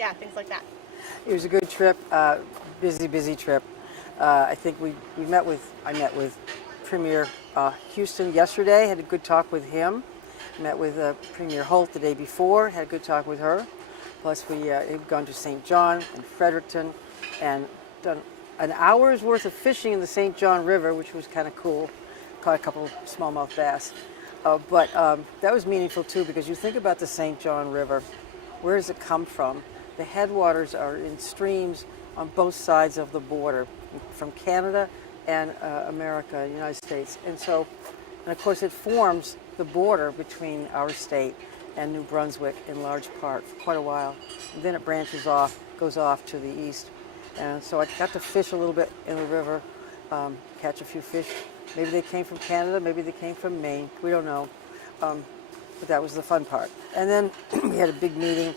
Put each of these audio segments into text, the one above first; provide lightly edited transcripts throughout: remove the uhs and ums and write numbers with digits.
yeah, things like that. It was a good trip, busy trip. I think I met with Premier Houston yesterday, had a good talk with him. Met with Premier Holt the day before, had a good talk with her. Plus we had gone to St. John and Fredericton and done an hour's worth of fishing in the St. John River, which was kind of cool. Caught a couple of smallmouth bass. But that was meaningful too, because you think about the St. John River. Where does it come from? The headwaters are in streams on both sides of the border, from Canada and America, United States. And of course it forms the border between our state and New Brunswick in large part for quite a while. And then it branches off, goes off to the east. And so I got to fish a little bit in the river, catch a few fish. Maybe they came from Canada, maybe they came from Maine, we don't know. But that was the fun part. And then we had a big meeting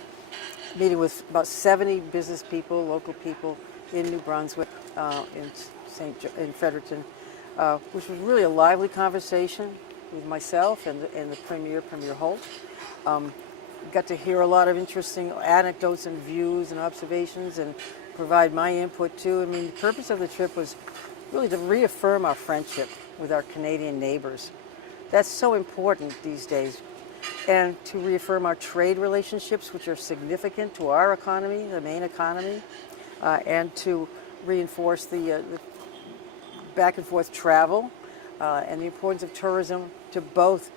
with about 70 business people, local people in New Brunswick, in Fredericton, which was really a lively conversation with myself and the Premier Holt. Got to hear a lot of interesting anecdotes and views and observations and provide my input too. I mean, the purpose of the trip was really to reaffirm our friendship with our Canadian neighbors. That's so important these days. And to reaffirm our trade relationships, which are significant to our economy, the Maine economy, and to reinforce the back and forth travel and the importance of tourism to both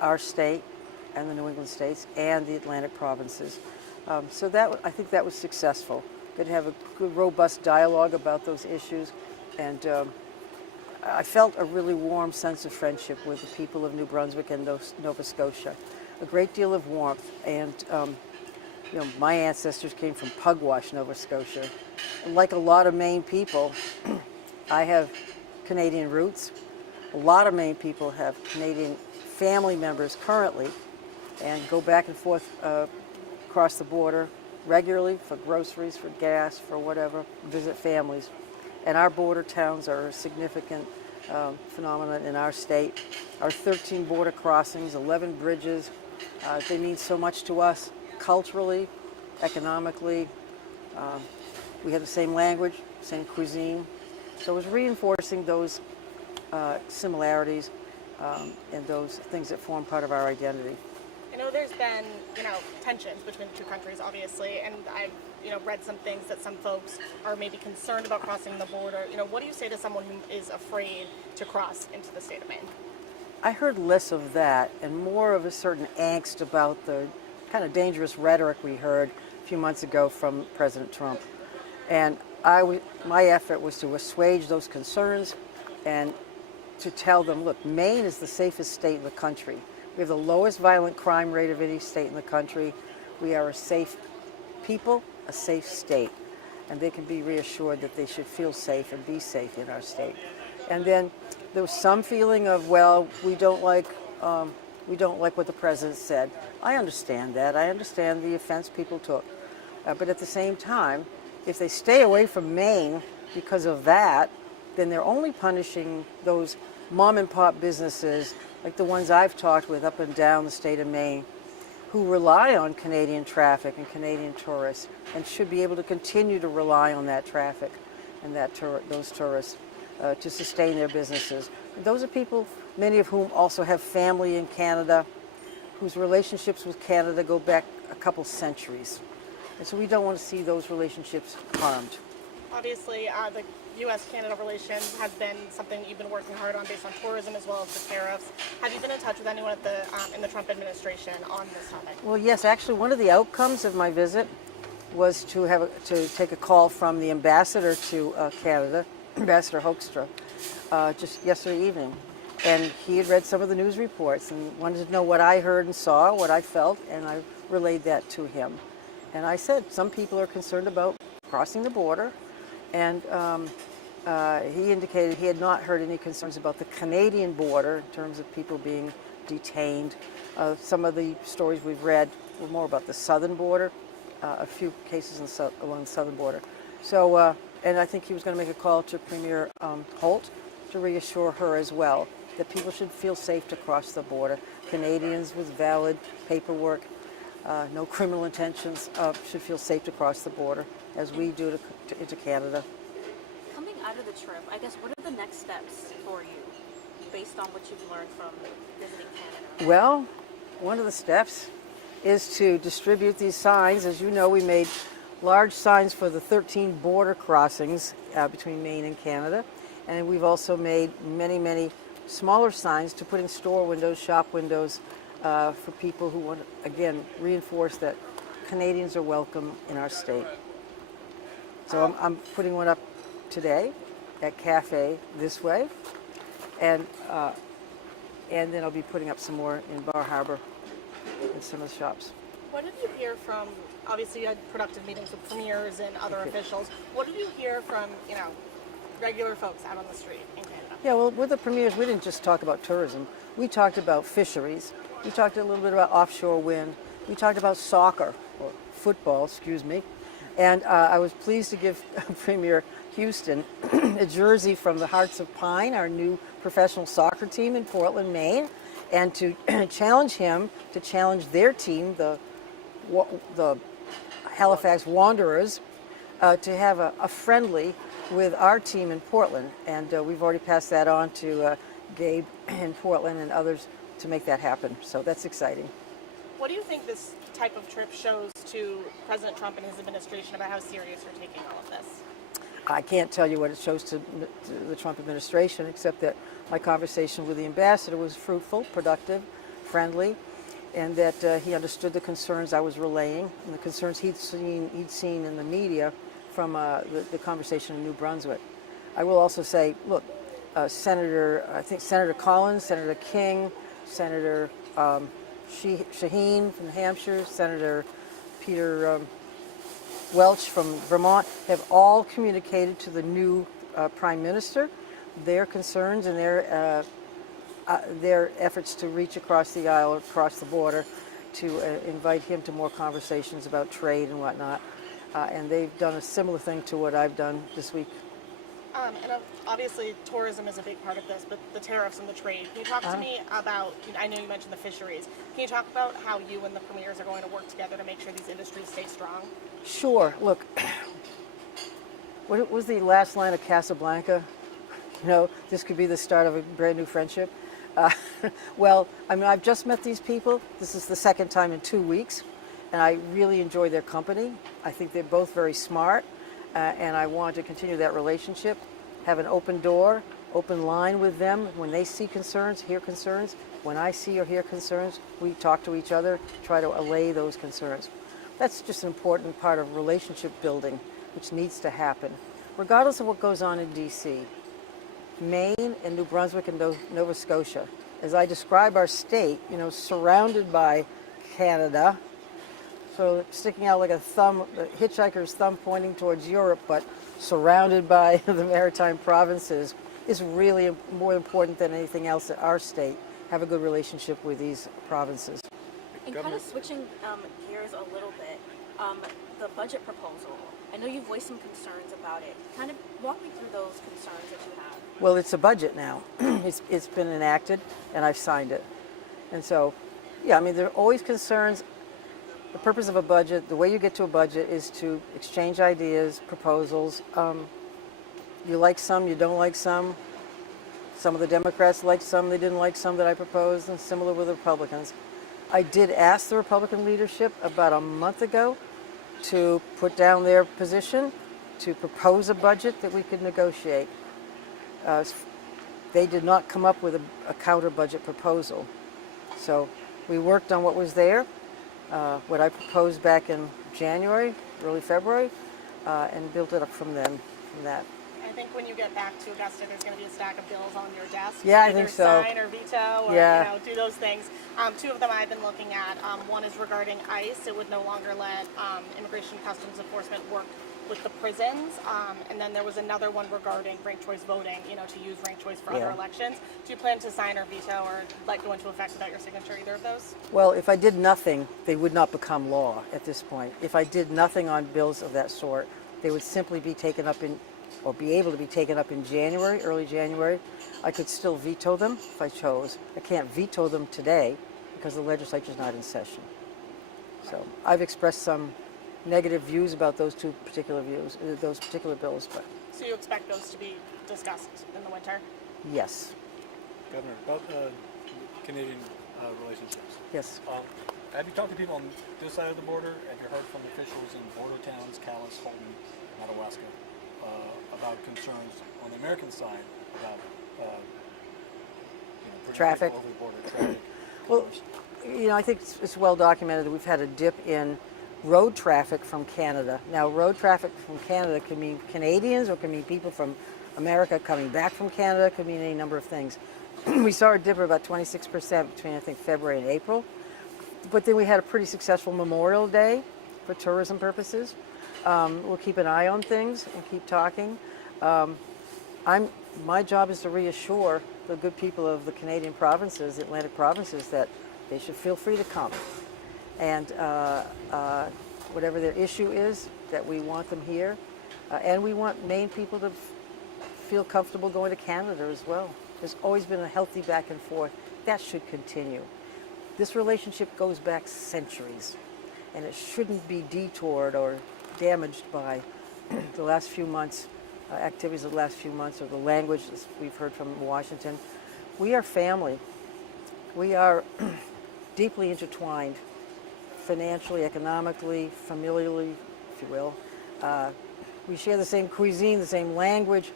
our state and the New England states and the Atlantic provinces. So I think that was successful. Good to have a good, robust dialogue about those issues, and I felt a really warm sense of friendship with the people of New Brunswick and Nova Scotia. A great deal of warmth, and my ancestors came from Pugwash, Nova Scotia. And like a lot of Maine people, I have Canadian roots. A lot of Maine people have Canadian family members currently and go back and forth across the border regularly for groceries, for gas, for whatever, visit families. And our border towns are a significant phenomenon in our state. Our 13 border crossings, 11 bridges, they mean so much to us culturally, economically. We have the same language, same cuisine. So it was reinforcing those similarities and those things that form part of our identity. I know there's been, tensions between the two countries, obviously, and I've, read some things that some folks are maybe concerned about crossing the border. What do you say to someone who is afraid to cross into the state of Maine? I heard less of that and more of a certain angst about the kind of dangerous rhetoric we heard a few months ago from President Trump. And my effort was to assuage those concerns and to tell them, look, Maine is the safest state in the country. We have the lowest violent crime rate of any state in the country. We are a safe people, a safe state, and they can be reassured that they should feel safe and be safe in our state. And then there was some feeling of, well, we don't like what the president said. I understand that. I understand the offense people took. But at the same time, if they stay away from Maine because of that, then they're only punishing those mom and pop businesses like the ones I've talked with up and down the state of Maine, who rely on Canadian traffic and Canadian tourists and should be able to continue to rely on that traffic and those tourists to sustain their businesses. And those are people, many of whom also have family in Canada, whose relationships with Canada go back a couple centuries. And so we don't want to see those relationships harmed. Obviously, the U.S.-Canada relations has been something you've been working hard on based on tourism as well as the tariffs. Have you been in touch with anyone in the Trump administration on this topic? Well, yes. Actually, one of the outcomes of my visit was to take a call from the ambassador to Canada, Ambassador Hoekstra, just yesterday evening. And he had read some of the news reports and wanted to know what I heard and saw, what I felt, and I relayed that to him. And I said, some people are concerned about crossing the border. And he indicated he had not heard any concerns about the Canadian border in terms of people being detained. Some of the stories we've read were more about the southern border, a few cases along the southern border. So, and I think he was going to make a call to Premier Holt to reassure her as well that people should feel safe to cross the border. Canadians with valid paperwork no criminal intentions, should feel safe to cross the border, as we do into Canada. Coming out of the trip, I guess, what are the next steps for you, based on what you've learned from visiting Canada? Well, one of the steps is to distribute these signs. As you know, we made large signs for the 13 border crossings between Maine and Canada. And we've also made many, many smaller signs to put in store windows, shop windows, for people who want to, again, reinforce that Canadians are welcome in our state. So I'm putting one up today at Cafe This Way. And then I'll be putting up some more in Bar Harbor in some of the shops. What did you hear from, obviously you had productive meetings with premiers and other officials. What did you hear from, regular folks out on the street in Canada? Yeah, well, with the premiers, we didn't just talk about tourism. We talked about fisheries. We talked a little bit about offshore wind. We talked about soccer, or football, excuse me. And I was pleased to give Premier Houston a jersey from the Hearts of Pine, our new professional soccer team in Portland, Maine, and to challenge him to challenge their team, the Halifax Wanderers, to have a friendly with our team in Portland. And we've already passed that on to Gabe in Portland and others to make that happen. So that's exciting. What do you think this type of trip shows to President Trump and his administration about how serious you're taking all of this? I can't tell you what it shows to the Trump administration, except that my conversation with the ambassador was fruitful, productive, friendly, and that he understood the concerns I was relaying and the concerns he'd seen in the media from the conversation in New Brunswick. I will also say, look, I think Senator Collins, Senator King, Senator Shaheen from New Hampshire, Senator Peter Welch from Vermont have all communicated to the new Prime Minister their concerns and their efforts to reach across the aisle, across the border, to invite him to more conversations about trade and whatnot. And they've done a similar thing to what I've done this week. And obviously tourism is a big part of this, but the tariffs and the trade. Can you talk to me about, I know you mentioned the fisheries. Can you talk about how you and the premiers are going to work together to make sure these industries stay strong? Sure. Look, what was the last line of Casablanca? This could be the start of a brand new friendship. Well, I've just met these people. This is the second time in 2 weeks, and I really enjoy their company. I think they're both very smart, and I want to continue that relationship, have an open door, open line with them. When they see concerns, hear concerns. When I see or hear concerns, we talk to each other, try to allay those concerns. That's just an important part of relationship building, which needs to happen, regardless of what goes on in D.C. Maine and New Brunswick and Nova Scotia, as I describe our state, surrounded by Canada, so sticking out like a thumb, the hitchhiker's thumb pointing towards Europe, but surrounded by the maritime provinces, is really more important than anything else that our state have a good relationship with these provinces. And kind of switching gears a little bit, the budget proposal, I know you voiced some concerns about it. Kind of walk me through those concerns that you have. Well, it's a budget now. It's been enacted, and I've signed it. And so, yeah, there are always concerns. The purpose of a budget, the way you get to a budget, is to exchange ideas, proposals. You like some, you don't like some. Some of the Democrats liked some, they didn't like some that I proposed, and similar with the Republicans. I did ask the Republican leadership about a month ago to put down their position, to propose a budget that we could negotiate. They did not come up with a counter budget proposal. So we worked on what was there, what I proposed back in January, early February, and built it up from that. I think when you get back to Augusta, there's going to be a stack of bills on your desk. Yeah, I think so. Sign or veto, or Yeah. do those things. Two of them I've been looking at. One is regarding ICE. It would no longer let Immigration Customs Enforcement work with the prisons. And then there was another one regarding ranked choice voting. To use ranked choice for other Yeah. elections. Do you plan to sign or veto or let go into effect without your signature, either of those? Well, if I did nothing, they would not become law at this point. If I did nothing on bills of that sort, they would simply be taken up or be able to be taken up in January, early January. I could still veto them if I chose. I can't veto them today because the legislature's not in session. So I've expressed some negative views about those those particular bills, but So you expect those to be discussed in the winter? yes, Governor, about Canadian relationships. yes. Have you talked to people on this side of the border? Have you heard from officials in border towns, Calais, Holton, Madawaska, about concerns on the American side about bringing Traffic. people over the border, traffic? Well, commerce? I think it's well documented that we've had a dip in road traffic from Canada. Now, road traffic from Canada can mean Canadians or can mean people from America coming back from Canada, could mean any number of things. We saw a dip of about 26% between, I think, February and April. But then we had a pretty successful Memorial Day for tourism purposes. We'll keep an eye on things and keep talking. My job is to reassure the good people of the Canadian provinces, the Atlantic provinces, that they should feel free to come. And whatever their issue is, that we want them here. And we want Maine people to feel comfortable going to Canada as well. There's always been a healthy back and forth. That should continue. This relationship goes back centuries, and it shouldn't be detoured or damaged by the last few months, activities of the last few months, or the language as we've heard from Washington. We are family. We are deeply intertwined, financially, economically, familially, if you will. We share the same cuisine, the same language,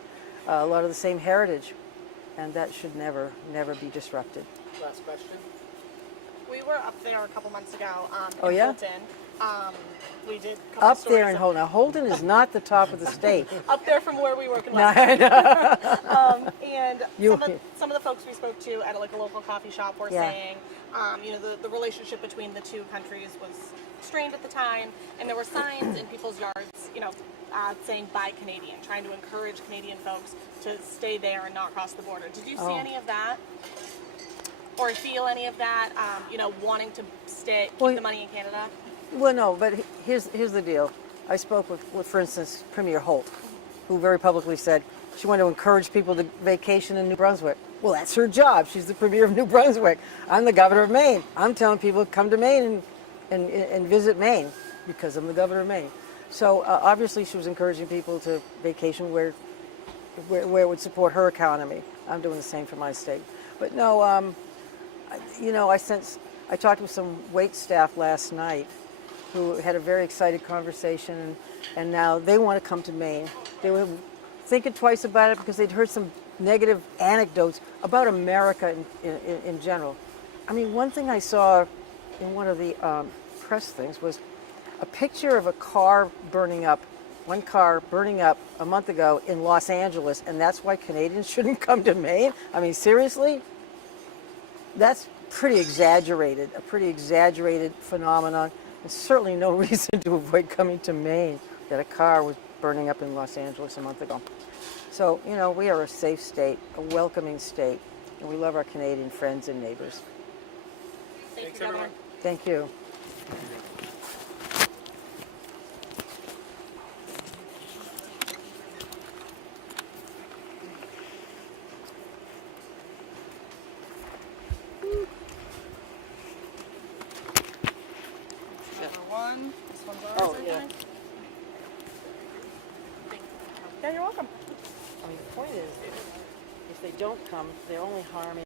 a lot of the same heritage, and that should never, never be disrupted. Last question. We were up there a couple months ago Oh, in yeah? Hilton. We did a couple Up stories there in Holton. Now, Holton is not the top of the state. up there from where we work in No, West. I know. And You- some of the folks we spoke to at like a local coffee shop were Yeah. saying, the relationship between the two countries was strained at the time, and there were signs in people's yards, saying "Buy Canadian," trying to encourage Canadian folks to stay there and not cross the border. Did you see Oh. any of that, or feel any of that? Wanting to keep Well, the money in Canada. Well, no, but here's the deal. I spoke with, for instance, Premier Holt, who very publicly said she wanted to encourage people to vacation in New Brunswick. Well, that's her job. She's the Premier of New Brunswick. I'm the Governor of Maine. I'm telling people to come to Maine and visit Maine because I'm the Governor of Maine. So obviously she was encouraging people to vacation where it would support her economy. I'm doing the same for my state. But no, I talked with some wait staff last night who had a very excited conversation, and now they want to come to Maine. They were thinking twice about it because they'd heard some negative anecdotes about America in general. I mean, one thing I saw in one of the press things was a picture of a car burning up, one car burning up a month ago in Los Angeles, and that's why Canadians shouldn't come to Maine? I mean, seriously? That's pretty exaggerated, a pretty exaggerated phenomenon, and certainly no reason to avoid coming to Maine that a car was burning up in Los Angeles a month ago. So, we are a safe state, a welcoming state, and we love our Canadian friends and neighbors. Thank Thanks, you, Governor. everyone. Thank you. Number one. This one's ours, Oh, I yeah. think. Yeah, you're welcome. I mean, the point is, if they don't come, they're only harming